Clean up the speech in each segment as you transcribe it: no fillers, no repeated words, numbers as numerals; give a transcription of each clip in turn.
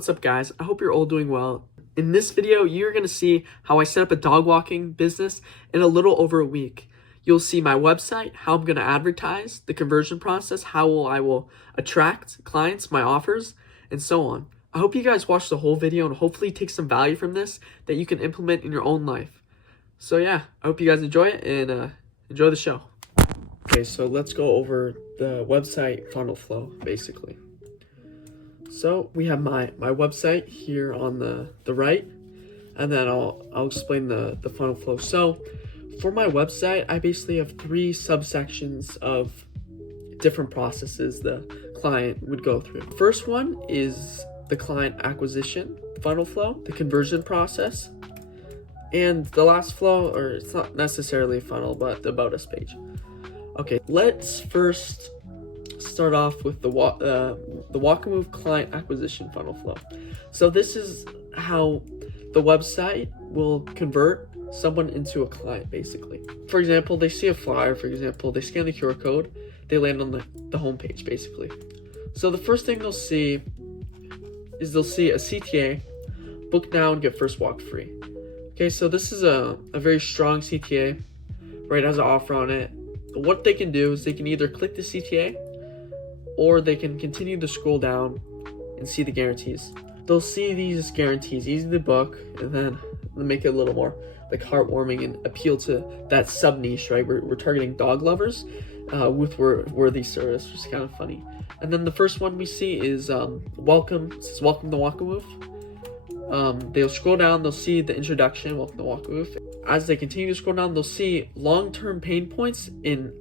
What's up, guys? I hope you're all doing well. In this video, you're going to see how I set up a dog walking business in a little over a week. You'll see my website, how I'm going to advertise, the conversion process, how I will attract clients, my offers, and so on. I hope you guys watch the whole video and hopefully take some value from this that you can implement in your own life. So yeah, I hope you guys enjoy it and enjoy the show. Okay, so let's go over the website funnel flow, basically. So we have my website here on the right, and then I'll explain the funnel flow. So for my website, I basically have 3 subsections of different processes the client would go through. First one is the client acquisition funnel flow, the conversion process, and the last flow, or it's not necessarily a funnel, but the About Us page. Okay, let's first start off with the Walk and Move client acquisition funnel flow. So this is how the website will convert someone into a client, basically. For example, they see a flyer, they scan the QR code, they land on the homepage, basically. So the first thing they'll see is a CTA, book now and get first walk free. Okay, so this is a very strong CTA, right? It has an offer on it. What they can do is they can either click the CTA or they can continue to scroll down and see the guarantees. They'll see these guarantees, easy to book, and then they'll make it a little more like heartwarming and appeal to that sub niche, right? We're targeting dog lovers with worthy service, which is kind of funny. And then the first one we see is welcome. It says welcome to Walk and Move. They'll scroll down, they'll see the introduction, welcome to Walk and Move. As they continue to scroll down, they'll see long-term pain points in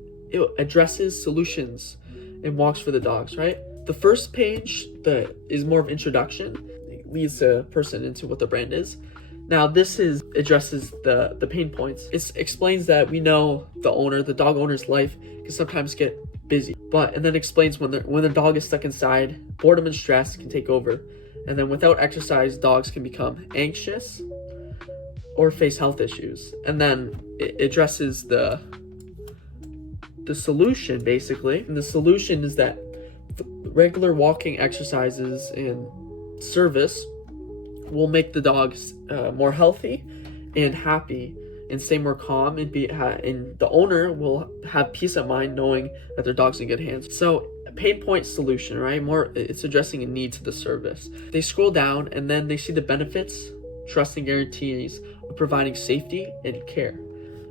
addresses, solutions, and walks for the dogs, right? The first page is more of introduction. It leads a person into what the brand is. Now this addresses the pain points. It explains that we know the dog owner's life can sometimes get busy, and then explains when the dog is stuck inside, boredom and stress can take over, and then without exercise, dogs can become anxious or face health issues. And then it addresses the solution, basically. And the solution is that regular walking exercises and service will make the dogs more healthy and happy and stay more calm, and the owner will have peace of mind knowing that their dog's in good hands. So pain point solution, right? It's addressing a need to the service. They scroll down and then they see the benefits, trust and guarantees of providing safety and care.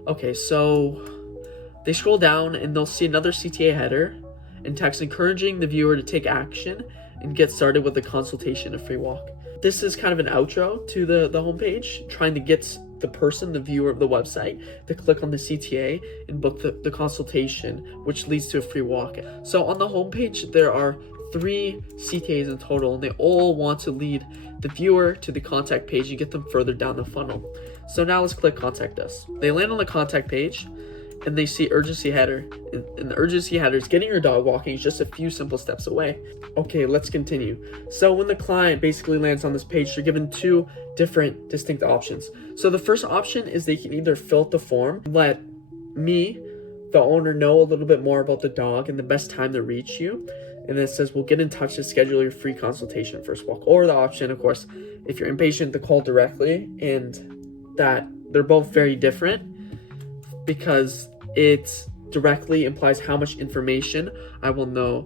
Okay, so they scroll down and they'll see another CTA header and text encouraging the viewer to take action and get started with a consultation, a free walk. This is kind of an outro to the homepage, trying to get the viewer of the website, to click on the CTA and book the consultation, which leads to a free walk. So on the homepage, there are 3 CTAs in total, and they all want to lead the viewer to the contact page and get them further down the funnel. So now let's click Contact Us. They land on the contact page, and they see urgency header, and the urgency header is getting your dog walking is just a few simple steps away. Okay, let's continue. So when the client basically lands on this page, they're given 2 different distinct options. So the first option is they can either fill out the form, let me, the owner, know a little bit more about the dog and the best time to reach you, and then it says we'll get in touch to schedule your free consultation first walk. Or the option, of course, if you're impatient, to call directly, and that they're both very different because it directly implies how much information I will know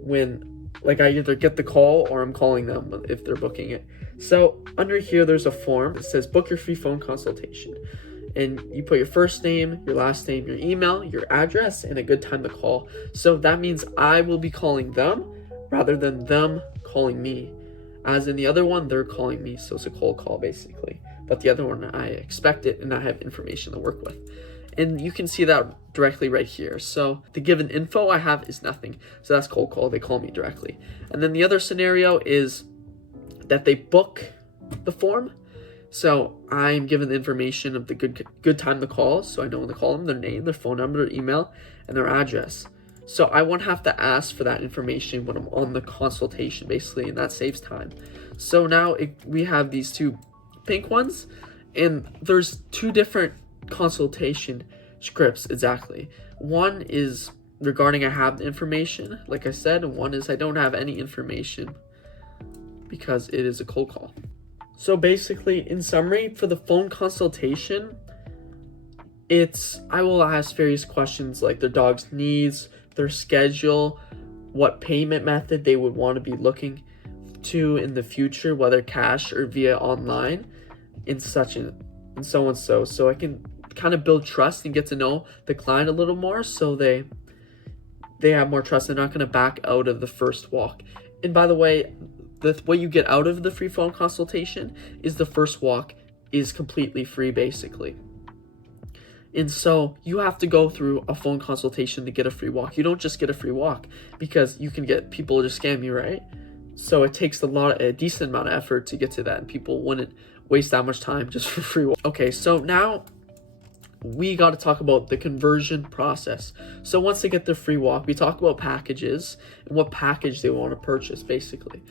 when, like, I either get the call or I'm calling them if they're booking it. So under here, there's a form. It says book your free phone consultation, and you put your first name, your last name, your email, your address, and a good time to call. So that means I will be calling them rather than them calling me. As in the other one, they're calling me, so it's a cold call basically. But the other one, I expect it and I have information to work with. And you can see that directly right here. So the given info I have is nothing. So that's cold call. They call me directly. And then the other scenario is that they book the form. So I'm given the information of the good time to call. So I know when to call them, their name, their phone number, their email, and their address. So I won't have to ask for that information when I'm on the consultation, basically, and that saves time. So now we have these 2 pink ones, and there's 2 different consultation scripts exactly. One is regarding I have the information, like I said, and one is I don't have any information. because it is a cold call. So basically, in summary, for the phone consultation, I will ask various questions like their dog's needs, their schedule, what payment method they would want to be looking to in the future, whether cash or via online, and so and so. So I can kind of build trust and get to know the client a little more, so they have more trust. They're not going to back out of the first walk. And by the way, what you get out of the free phone consultation is the first walk is completely free, basically. And so you have to go through a phone consultation to get a free walk. You don't just get a free walk, because you can get people to scam you, right? So it takes a decent amount of effort to get to that, and people wouldn't waste that much time just for free walk. Okay, so now we got to talk about the conversion process. So once they get their free walk, we talk about packages and what package they want to purchase, basically.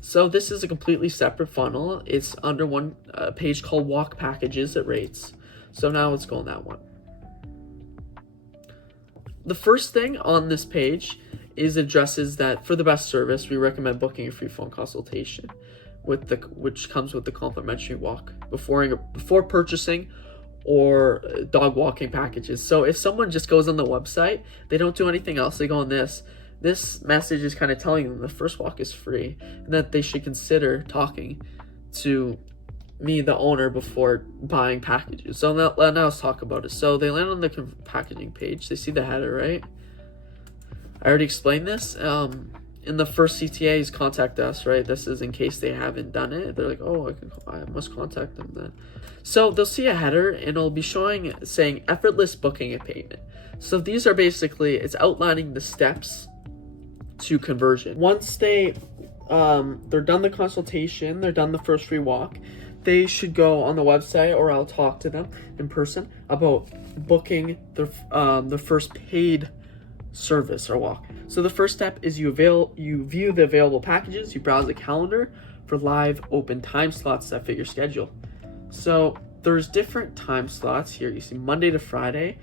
So this is a completely separate funnel. It's under one page called Walk Packages at Rates. So now let's go on that one. The first thing on this page is addresses that for the best service, we recommend booking a free phone consultation which comes with the complimentary walk before purchasing or dog walking packages. So if someone just goes on the website, they don't do anything else, they go on this message is kind of telling them the first walk is free and that they should consider talking to me, the owner, before buying packages. So now let's talk about it. So they land on the packaging page. They see the header, right? I already explained this. In the first CTA is contact us, right? This is in case they haven't done it. They're like, oh, I must contact them then. So they'll see a header and it'll be saying effortless booking and payment. So these are basically, it's outlining the steps to conversion. Once they're done the consultation, they're done the first free walk, they should go on the website, or I'll talk to them in person about booking the first paid service or walk. So the first step is you view the available packages, you browse the calendar for live open time slots that fit your schedule. So there's different time slots here. You see Monday to Friday,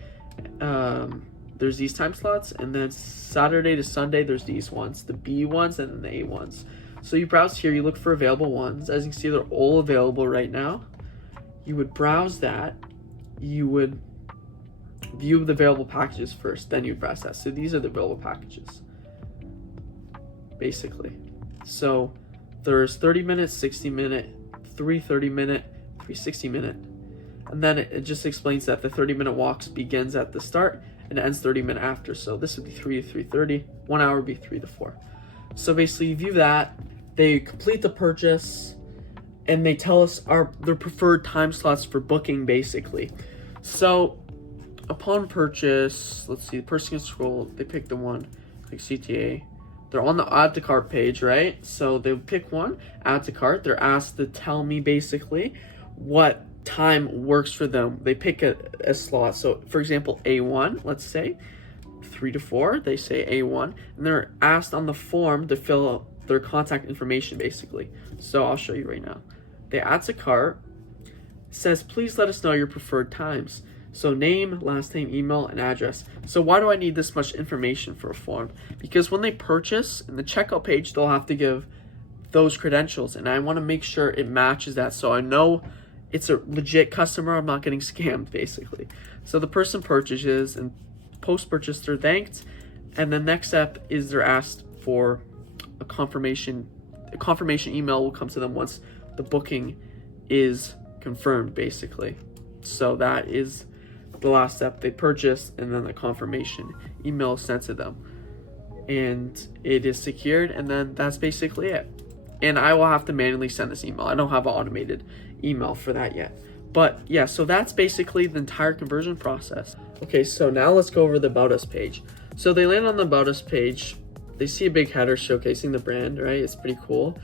there's these time slots, and then Saturday to Sunday there's these ones, the B ones and then the A ones. So you browse here, you look for available ones. As you can see, they're all available right now. You would browse that. You would view the available packages first, then you press that. So these are the available packages, basically. So there's 30 minute, 60 minute, 30 minute, 60 minute. And then it just explains that the 30-minute walks begins at the start and ends 30 minutes after. So this would be 3 to 3:30. 1 hour would be 3 to 4. So basically you view that. They complete the purchase and they tell us their preferred time slots for booking, basically. So upon purchase, let's see, the person can scroll, they pick the one, click CTA. They're on the add to cart page, right? So they pick one, add to cart. They're asked to tell me basically what time works for them. They pick a slot. So for example, A1, let's say 3 to 4, they say A1, and they're asked on the form to fill out their contact information, basically. So I'll show you right now. They add to cart, says please let us know your preferred times. So name, last name, email, and address. So why do I need this much information for a form? Because when they purchase, in the checkout page, they'll have to give those credentials, and I want to make sure it matches that, so I know it's a legit customer, I'm not getting scammed, basically. So the person purchases, and post-purchase they're thanked, and the next step is they're asked for a confirmation email will come to them once the booking is confirmed, basically. So that is the last step. They purchase, and then the confirmation email is sent to them, and it is secured, and then that's basically it. And I will have to manually send this email. I don't have an automated email for that yet. But yeah, so that's basically the entire conversion process. Okay, so now let's go over the About Us page. So they land on the About Us page. They see a big header showcasing the brand, right? It's pretty cool.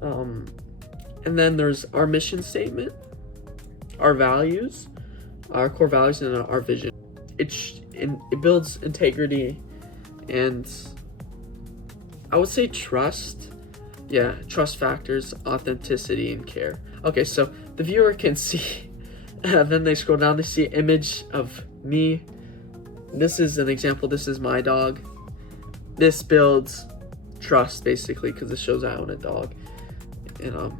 And then there's our mission statement, our values, our core values, and our vision. It builds integrity and I would say trust. Yeah, trust factors, authenticity, and care. Okay, so the viewer can see, then they scroll down, they see an image of me. This is an example, this is my dog. This builds trust, basically, because it shows I own a dog. and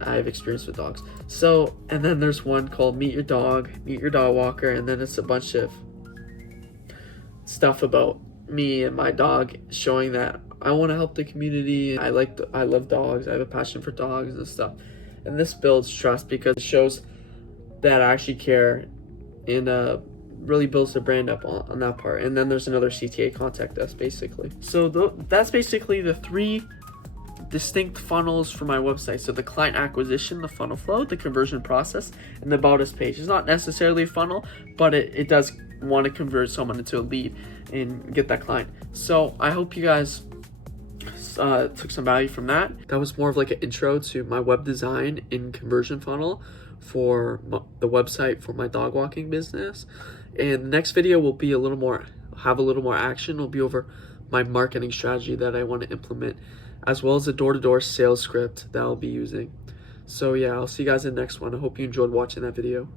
I have experience with dogs. So, and then there's one called Meet Your Dog Walker, and then it's a bunch of stuff about me and my dog, showing that I want to help the community. I love dogs. I have a passion for dogs and stuff. And this builds trust because it shows that I actually care, and really builds the brand up on that part. And then there's another CTA contact us, basically. So that's basically the 3 distinct funnels for my website. So the client acquisition, the funnel flow, the conversion process, and the about us page. It's not necessarily a funnel, but it does want to convert someone into a lead and get that client. So I hope you guys took some value from that. That was more of like an intro to my web design and conversion funnel for the website for my dog walking business. And the next video will be a little more action. Will be over my marketing strategy that I want to implement, as well as the door-to-door sales script that I'll be using. So yeah, I'll see you guys in the next one. I hope you enjoyed watching that video.